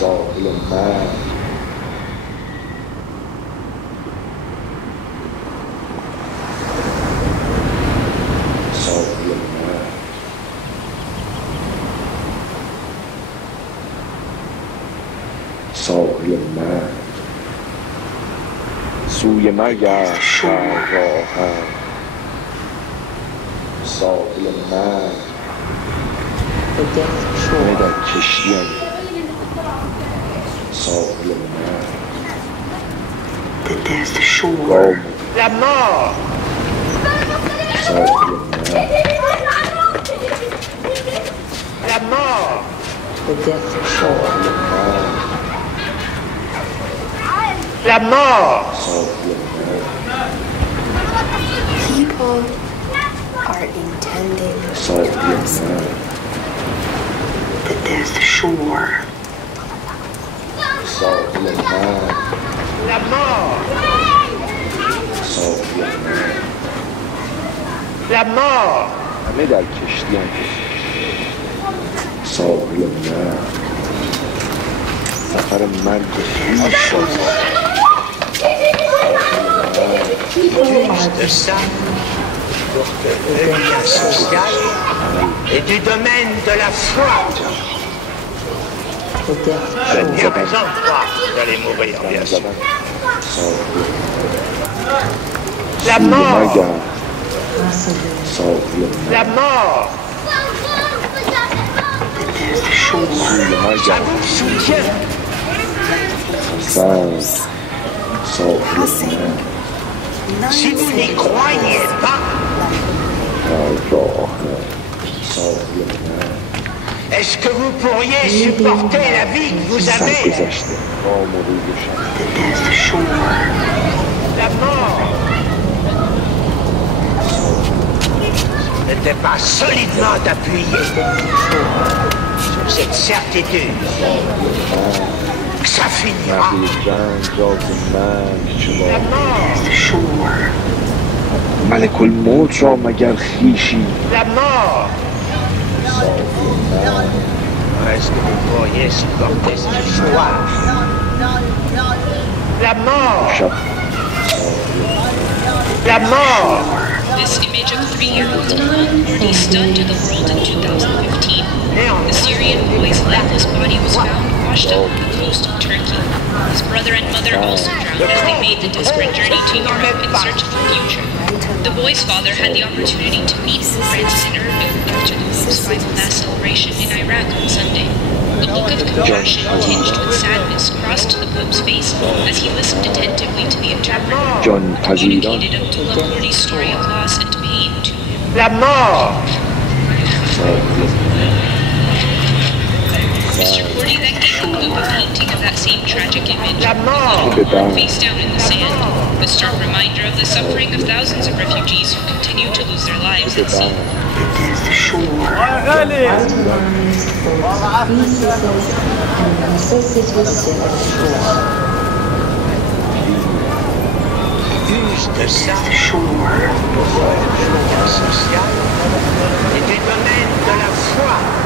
ساحل مرگ ساحل مرگ ساحل مرگ سوی مرگ است راهم ساحل مرگ همه در کشتیم ساحل مرگ La mort. ساحل مرگ La mort. ساحل مرگ La mort. ساحل مرگ People are intending ساحل مرگ the death shore. ساحل مرگ La mort. ساحل مرگ La mort. همه در کشتیم ساحل مرگ سفر مرگ خویش شد De ça, le lien social et du domaine de la foi. J'ai bien raison de croire que vous allez mourir, bien sûr. La mort. La mort. Ça vous soutient. Si vous n'y croyez pas, est-ce que vous pourriez supporter la vie que vous avez? La mort n'était pas solidement appuyée sur cette certitude que ça finira. La mort. ملک الموت را مگر خویشی La mort. Est-ce que vous pourriez supporter cette histoire? La mort. La mort. This image of 3-year-old Kurdi stunned the world in 2015. The Syrian boy's lifeless body was found washed up on the coast of Turkey. His brother and mother also drowned as they made the desperate journey to Europe in search of a future. The boy's father had the opportunity to meet Francis in Erbil after the Pope's final mass celebration in Iraq on Sunday. A look of compassion tinged with sadness crossed the Pope's face as he listened attentively to the interpreter who communicated Abdullah Kurdi's story of loss and pain to him. La mort. Mr. Kurdi then gave the Pope a painting of that same tragic image, La mort. face down in the sand, a stark reminder of the suffering of thousands of refugees who continue to lose their lives at sea. Use de ça social et du domaine de la foi.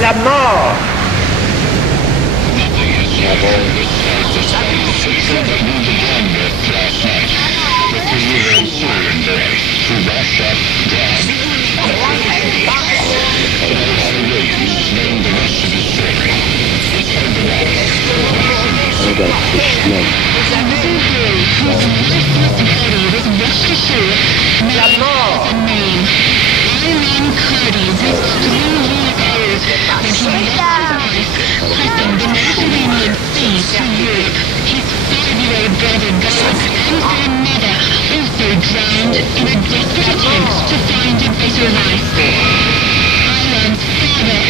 La mort. La mort.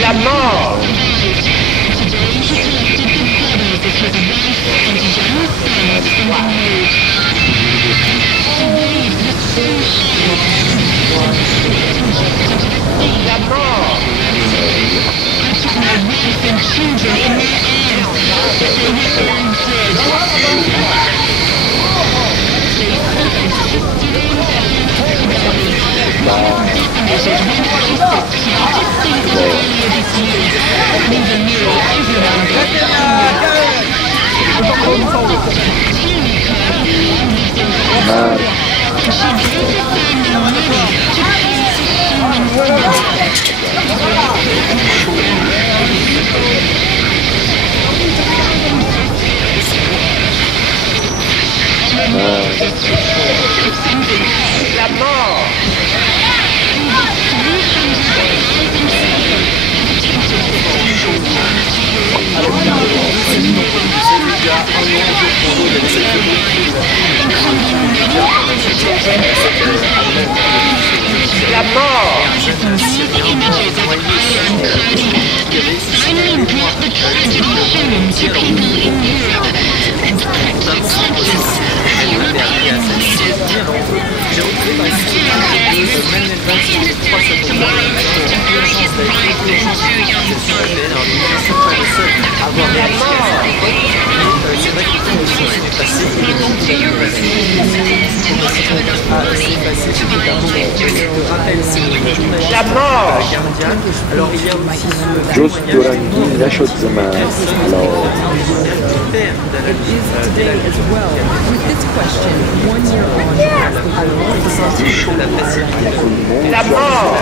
La mort. La mort. La mort. La mort. La mort. Alors il y a aussi ce Jodeyri نشد زمان La mort.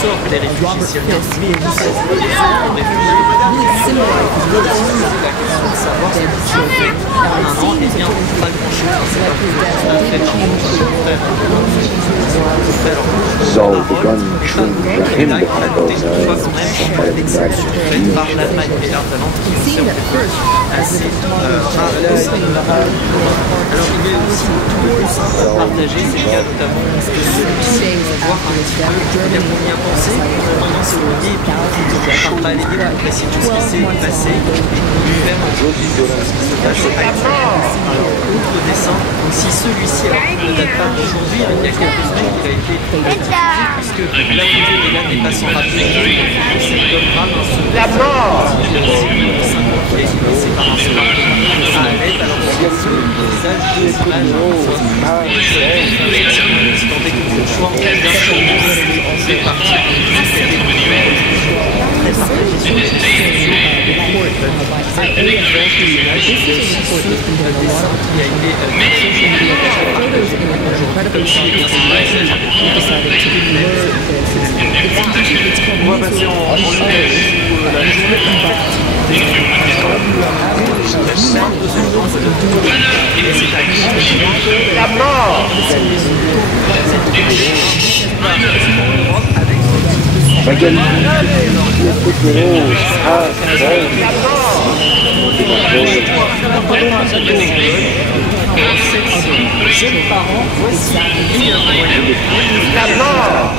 sort des réfugiés syriens. Savoir ce qui se fait permanent et bien pas grand-chose dans cette So begann schon dahin par l'Allemagne et leurs talents qui sont assez rares. Alors il y a aussi tout partager, c'est le cas notamment de voir il a bien pensé pendant ce lié et puis on va pas aller apprécier tout ce qui s'est passé et faire aujourd'hui de ce qui se passe actuellement. Alors autre dessin, si celui-ci ne date pas d'aujourd'hui, il y a quelques semaines qu'il a été puisque la montée des lacs n'est pas sans rappeler que c'est comme rame la mort. Il y a aussi le symbole qui est laissé par un seul à l'aide, alors il y a ce visage, deux images, tant que le choix d'un seul fait partie on va passer en la mort. jeunes parents voici la mort.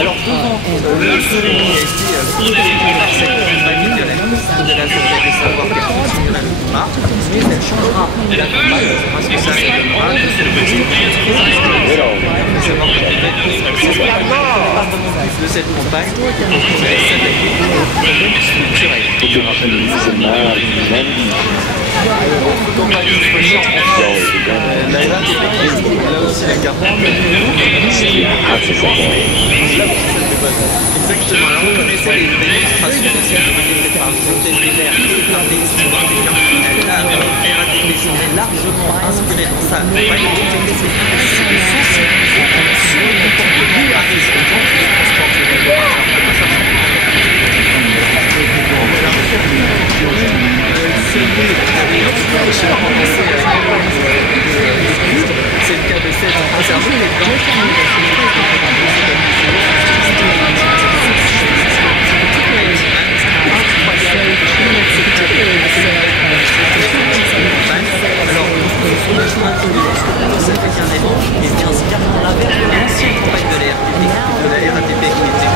Alors devant le soleil a été par cette compagnie de la journée des savoirs qui continue la Niloofar, mais elle changera la campagne parce que ça donnera de ce petit de cette campagne pour s'attaquer au problème structurel. Là aussi la carte. Exactement, alors on connaissait les illustrations par exemple des verts, par des historiens. La RATP s'en est largement inspirée dans sa campagne. Sur le comportement à des gens qui transportent c'est un peu ça fait qu'un élément qui est carrément l'inverse de l'ancienne campagne de la RATP, qui était la RATP qui était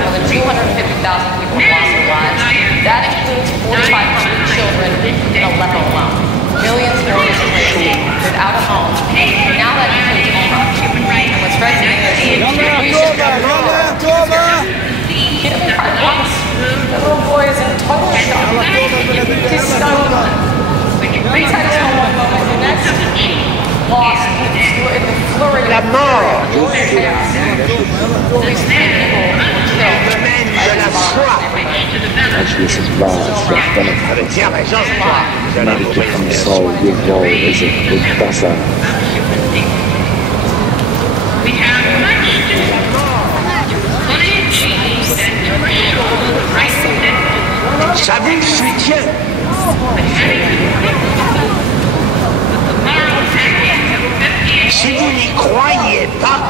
more than 250,000 people have lost their lives. That includes 4,500 children in Aleppo alone. Millions more displaced without a home. Now that includes Umrah. And what's frightening is we should the little boy is in total shock. He's stunned. Inside his home one moment, the next lost in the flurry of chaos. These people were killed by the bombs. مجلس البعث يختلف ملك خمسة يبغى إذا اتسع Ça vous soutient. Si vous n'y croyez pas,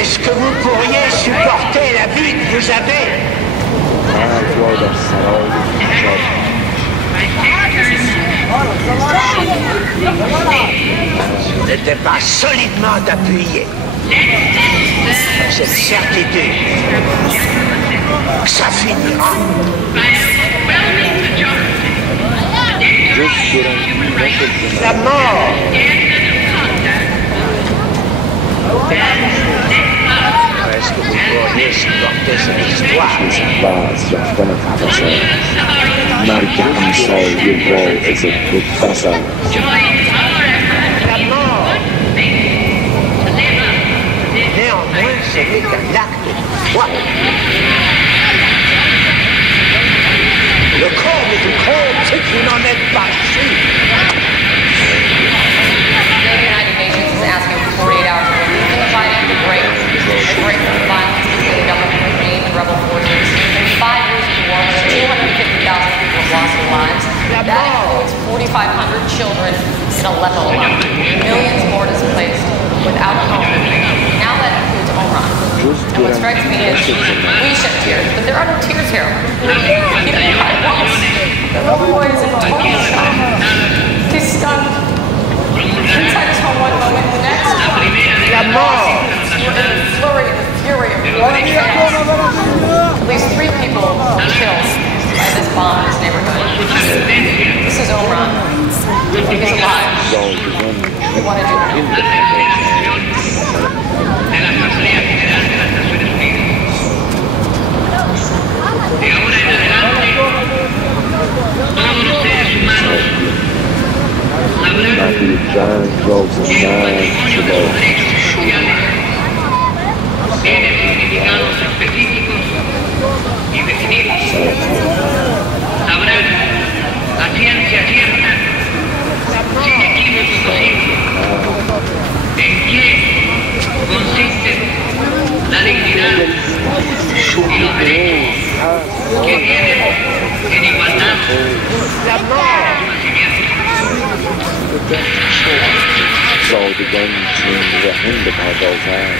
est-ce que vous pourriez supporter la vie que vous avez? N'était pas solidement appuyé. Cette certitude que ça finira. La mort. Est-ce que vous pourriez supporter cette histoire? La mort. Néanmoins, ce n'est qu'un acte de foi. Le corps du corps, c'est que vous n'en êtes pas sûr. The United Nations is asking for 48 hours to remove the fighting, to break the violence between the government regime and rebel forces. In 5 years of war, more than 250,000 people have lost their lives. That includes 4,500 children in Aleppo alone. Millions more displaced without a home. Now that includes Umrah. And what strikes me is we shed tears, but there are no tears here. He didn't cry once. The little boy is in total shock. He's stunned. Inside his home one moment, the next. La mort. In the flurry and the fury of war and chaos. At least 3 people were killed by this bomb in his neighborhood. This is Umrah. He's alive. We want to do that. Sabrán a ciencia cierta, sin equívoco posible, en qué consiste la dignidad y los derechos que vienen en igualdad de su nacimiento. زادگان چون رحم به پردازند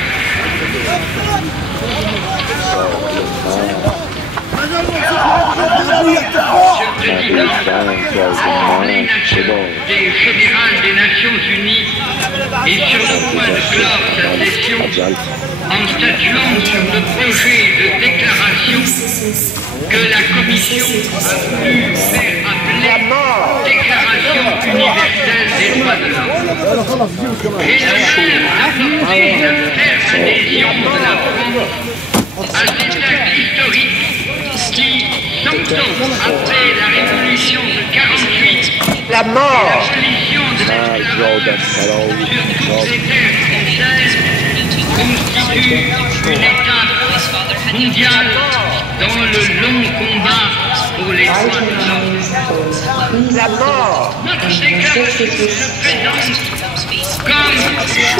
En l'énaction des fédérales des Nations Unies est sur le point de clore sa session en statuant sur le projet de déclaration que la Commission a voulu faire appeler Déclaration universelle des droits de l'homme. Et la même apporté la ferme adhésion de la France à cet acte historique qui, 100 ans après la révolution de 48, La mort. l'abolition de l'esclavage sur toutes les terres françaises, constitue une étape mondiale dans le long combat pour les droits de l'homme. La mort. Notre déclaration se présente comme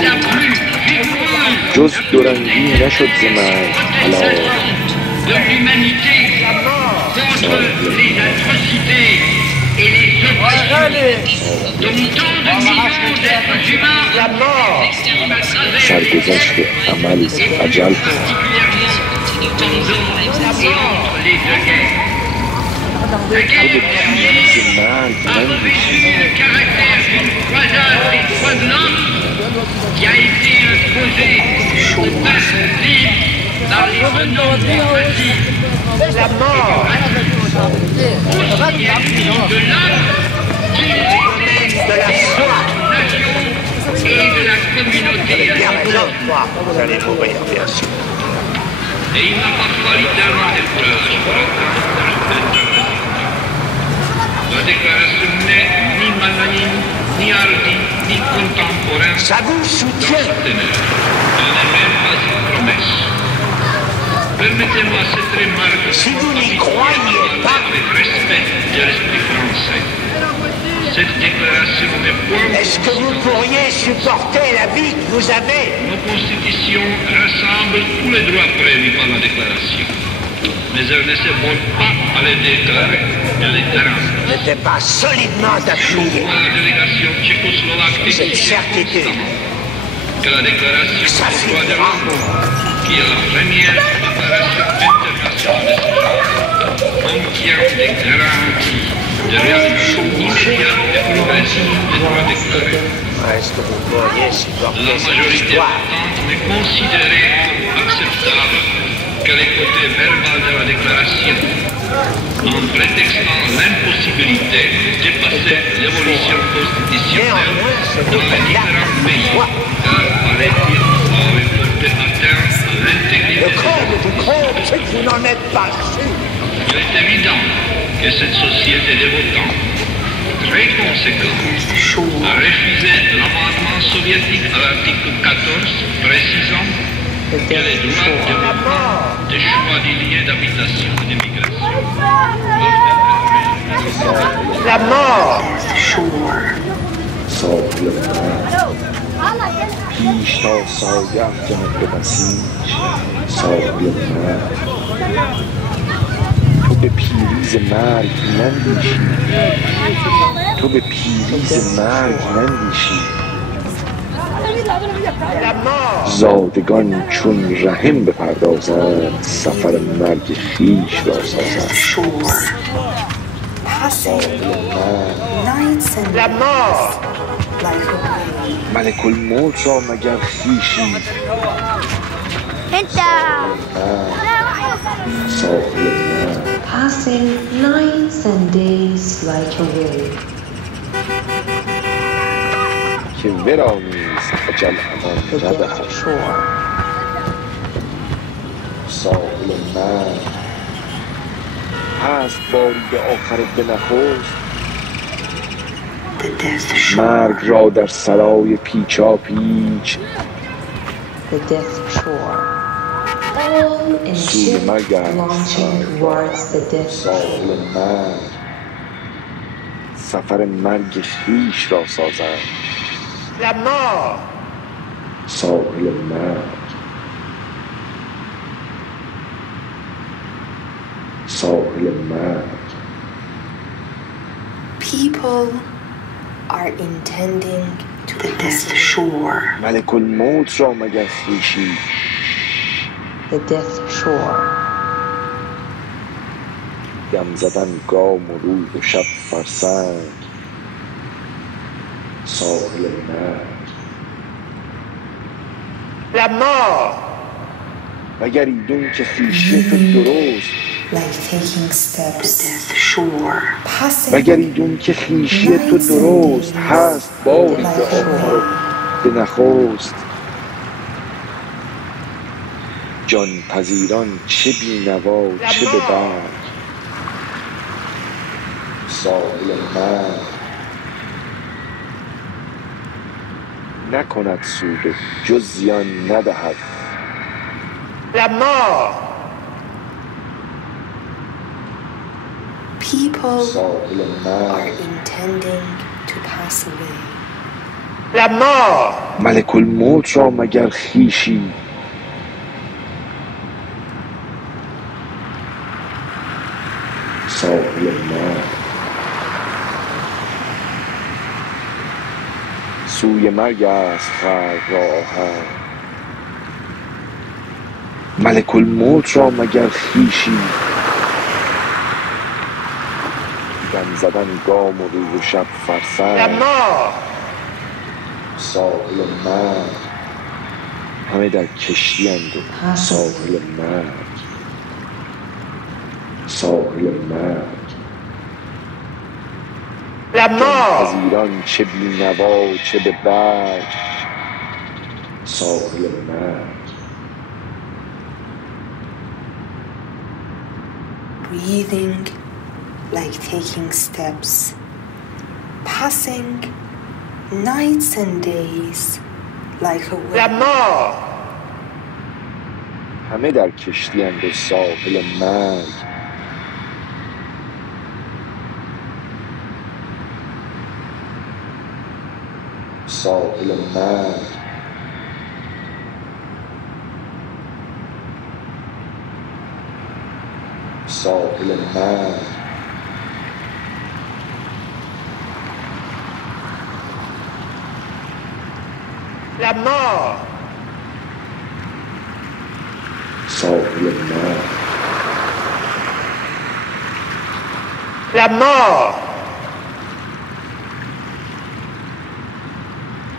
la plus vigoureuse جز دورنگی نشد ز من de l'humanité contre les atrocités et les oppressions dont tant de millions d'êtres humains La mort. سرگذشت عمل عجل particulièrement pendant et entre les deux guerres. La guerre a revêtu le caractère d'une croisade des droits de l'homme qui a été un déposer dans les venants La mort de l'âme, de la foi. et de la communauté. Bien raison, moi, vous allez mourir, bien sûr. Et il m'a parfois littéralement des courage pour entendre la déclaration n'est ni magnanime, ni hardie, ni contemporaine. Ça vous soutient. Elle n'est même pas une promesse. Permettez-moi cette remarque. Si vous n'y croyez pas, avec respect de l'esprit français. Cette déclaration n'est point. est-ce que vous pourriez supporter la vie que vous avez? Nos constitutions rassemblent tous les droits prévus par la déclaration. Mais elles ne se volent pas à les déclarer. Elles les garantissent. N'était pas solidement appuyé. Pour la délégation tchécoslovaque C'est une certitude. que la déclaration Ça des droits de suffira. l'homme, qui est la première déclaration internationale contient des garanties de réalisation immédiate et progressive des droits déclarés. Est-ce que vous pourriez La supporter cette majorité histoire? votante ne considérait comme acceptable que les côtés verbaux de la déclaration, en prétextant l'impossibilité de dépasser l'évolution constitutionnelle dans les différents pays, car paraît-il aurait porté atteinte à l'intégrité. Le comble du comble, c'est que vous n'en êtes pas sûr. Il est évident que cette société de votants, très conséquente, a refusé l'amendement soviétique à l'article 14 précisant que les droits de développement des choix des lieux d'habitation et d'immigration La mort. پیش تا سایه کنم به بسیج سایه مرگ تو به پیریز مرگ نندیشی تو به پیریز مرگ نندیشی زادگان چون رحم بپردازند سفر مرگ خیش را سازند La mort. ملک الموت را مگر خیشی ساحل مرگ Passing nights and days like a wave. که ورانیست اجل امان ندهد ساحل مرگ هست باری به آخر به نخست مرگ را در سرای پیچا پیچ The death shore. All in ship launching towards the death ساحل مرگ سفر مرگ خیش را سازند La mort. ساحل مرگ ساحل مرگ People are intending to the death shore. ملک الموت را مگر خیشی The death shore. دم زدن گام و روز و شب فرسنگ ساحل مرگ La mort. مگر ایدون که خیشی تو درست Like taking steps. The death shore. Passing. مگر ایدون که خیشی تو درست هست باری به آخر به نخست جان پذیران چه بینوا چه به برگ ساحل مرگ نکند سود و جز زیان ندهد La mort. People ساحل are مرگ intending to pass away. La mort. ملک الموت را مگر خیشی ساحل مرگ سوی مرگ است خلق را آهنگ ملک الموت را مگر خیشی دم زدن گام و روز و شب La فرسنگ mort. ساحل مرگ همه در کشتی‌اند و ساحل مرگ، ساحل مرگ. از ایران چه بی‌نوا چه به برگ، ساحل مرگ. Breathing like taking steps, passing nights and days like a wave. همه در کشتی‌اند و ساحل مرگ، ساحل مرگ. ساحل مرگ. La mort. ساحل مرگ. La mort.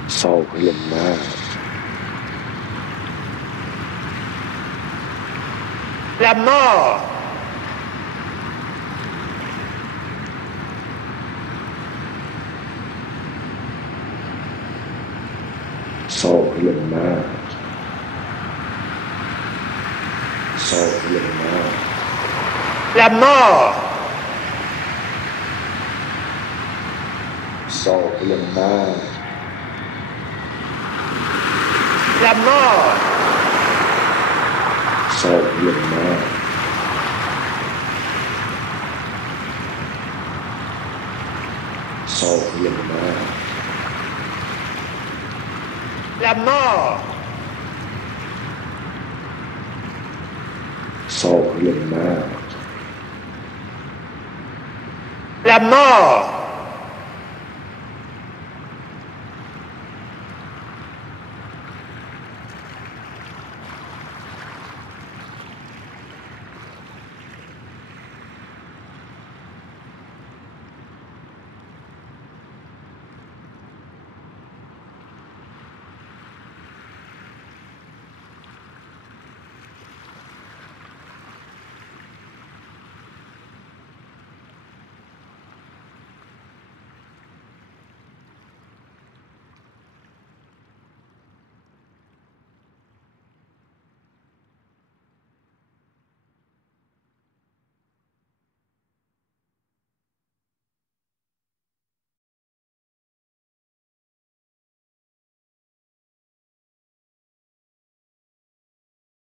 ساحل مرگ. La mort. ساحل مرگ. ساحل مرگ. La mort. ساحل مرگ. La mort. ساحل مرگ. ساحل مرگ. La mort. ساحل مرگ. La mort.